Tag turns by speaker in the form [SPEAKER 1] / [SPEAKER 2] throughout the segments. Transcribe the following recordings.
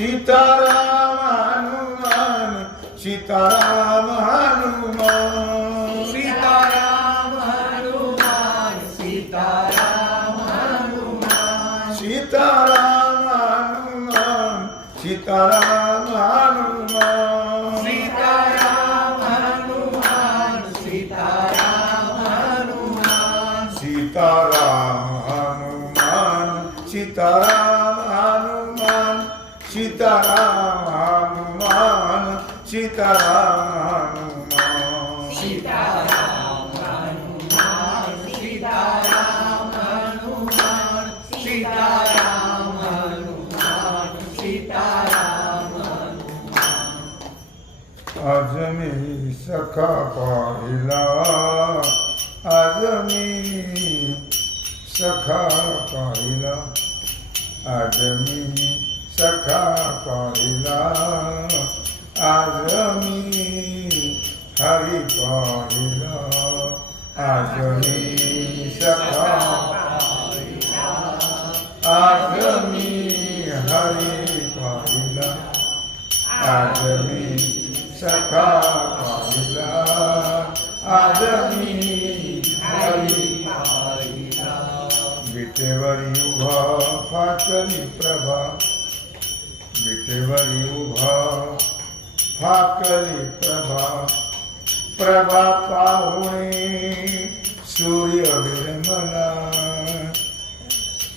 [SPEAKER 1] સીતારામ
[SPEAKER 2] હનુમાન સીતારામ હનુમાન. पाहिला आज मी सखा पाहिला आज मी सखा पाहिला आज मी हरी पाहिला आज मी सखा आज मी हरी पाहिला आज मी सखा पाहिला आज मी हरी विटेवरी उभा फाकली प्रभा. विटेवर उभा फाकली प्रभा. प्रभा पाहुणे सूर्य विरमला.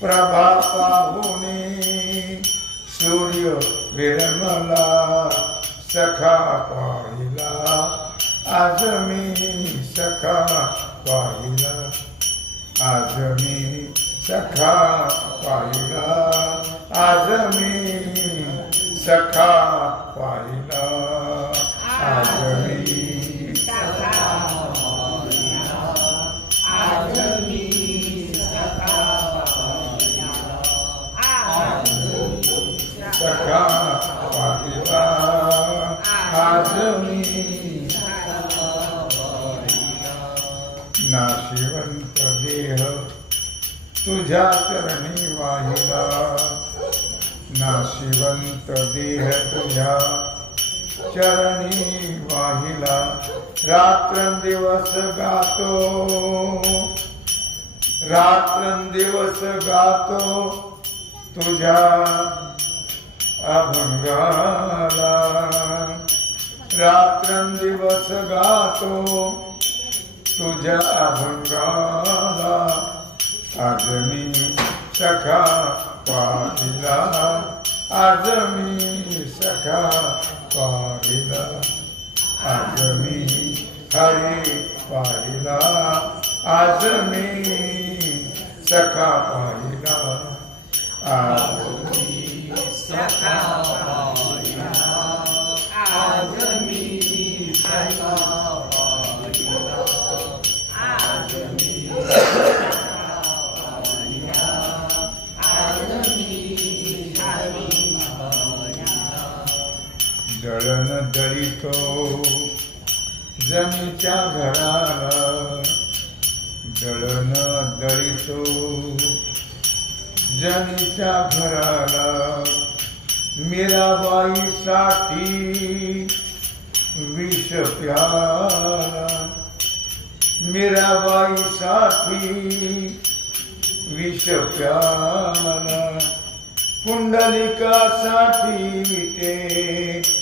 [SPEAKER 2] प्रभा पाहुणे सूर्य विरमला. सखा पाहिला आज मी सखा पाहिला आज मी सखा पाहिला आज मी सखा पाहिला आज मी नाशिवंत देह तुझ्या चरणी वाहिला. नाशिवंत देह तुझ्या चरणी वाहिला. रात्रंदिवस गातो. रात्रंदिवस गातो तुझ्या अभंगाला. रात्रंदिवस गातो तुझ्या अभंगाला आज मी सखा पाहिला. आज मी सखा पाहिला. आज मी हरी पाहिला. आज मी सखा पाहिला. आज
[SPEAKER 1] सखा
[SPEAKER 2] चरण दरितो जमीच्या घराला दळण दळितो जमीच्या घराला मीराबाईसाठी विष प्याला. मीराबाईसाठी विष प्याला. पुंडलिकासाठी विटे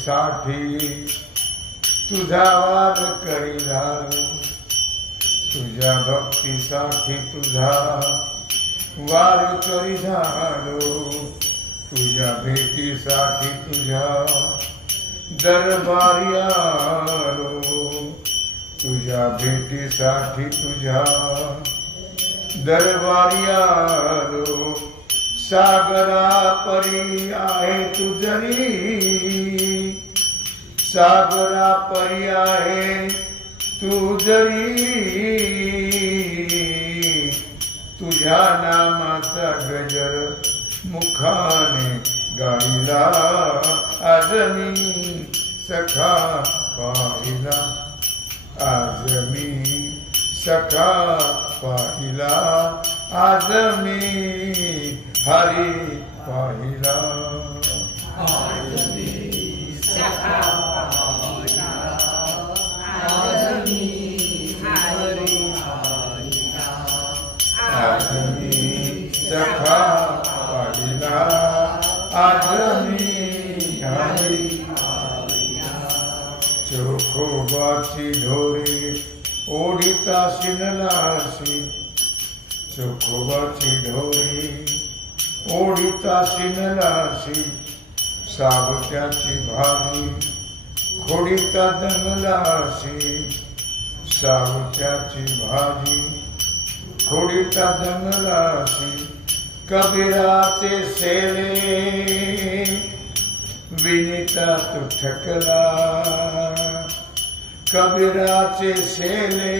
[SPEAKER 2] भक्तीसाठी तुझा वाद करी झालो तुझ्या भक्तीसाठी तुझा वार करी झालो तुझ्या भेटीसाठी तुझ्या दरबारी आलो। तुझ्या भेटीसाठी तुझ्या दरबारी आलो। सागरा परी आहे तुझरी सागरा परी आहे तू जरी तुझ्या नामाचा गजर मुखाने गाईला आज मी सखा पाहिला. आज मी सखा पाहिला आज मी हरी पाहिला.
[SPEAKER 1] आज मी सखा मी
[SPEAKER 2] सखा पाहिला. आज मी हरी चोखोबाची ढोरे ओढीता शिनलाशी चोखोबाची ढोरे ओढीता शिनलाशी सावत्याची भाजी खोडीता दमलाशी सावत्याची भाजी खोडीता जंगलाशी कबीराचे सेले। विनिता तू ठकला कबीराचे सेले।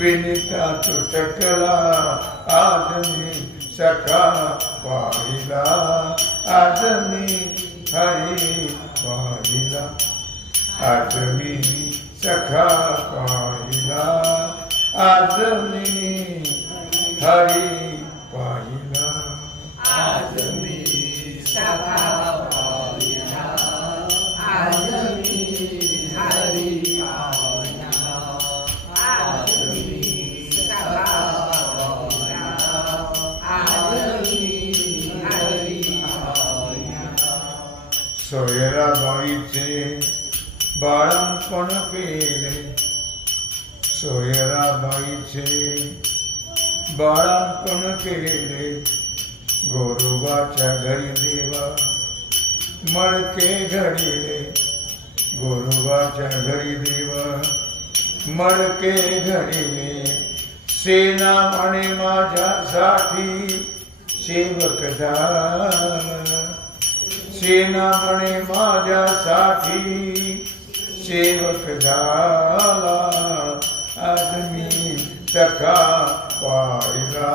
[SPEAKER 2] विनिता तू ठकला आज मी सखा पाहिला आज मी हरी पाहिला आज मी सखा पाहिला।
[SPEAKER 1] আজমিনে হরি পাইলা আজমি সাধা পাইলা আজমি হরি সোয়েরা বাইতে বাড়াম কনকেলে
[SPEAKER 2] सोयराबाईचे बाळापण केले गोरोबाच्या घरी देवा मडके घडिले. गोरोबाच्या घरी देवा मडके घडिले. सेना म्हणे माझ्यासाठी सेवक झाला. सेना म्हणे माझ्यासाठी सेवक झाला. पाहिला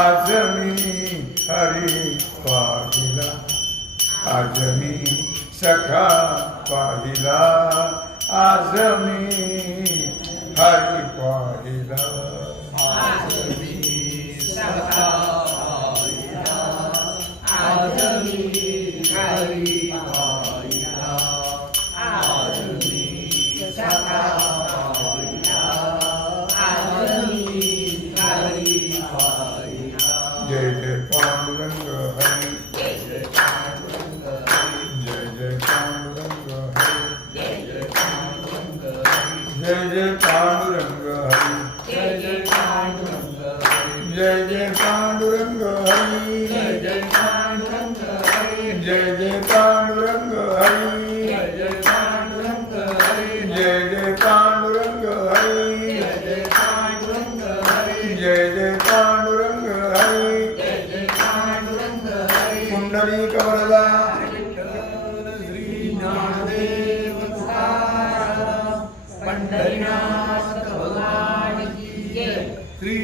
[SPEAKER 2] आज मी हरी पाहिला आज मी सखा पाहिला आज मी हरी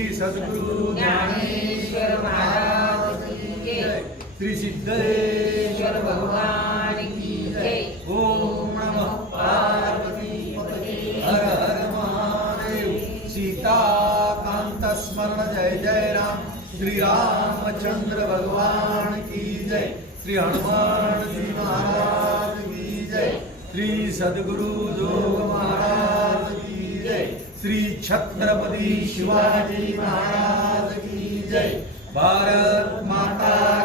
[SPEAKER 1] श्री
[SPEAKER 3] सद्गुरु
[SPEAKER 1] ज्ञानेश्वर महाराज
[SPEAKER 3] श्री सिद्धेश्वर
[SPEAKER 1] भगवान की जय.
[SPEAKER 3] ओम नमः
[SPEAKER 1] पार्वती
[SPEAKER 3] हर हर महादेव. सीता कांत स्मरण जय जय राम.
[SPEAKER 1] श्री रामचंद्र भगवान की जय. श्री हनुमान जी महाराज की जय. श्री सद्गुरु जोग महाराज श्री छत्रपती शिवाजी महाराज की जय. भारत माता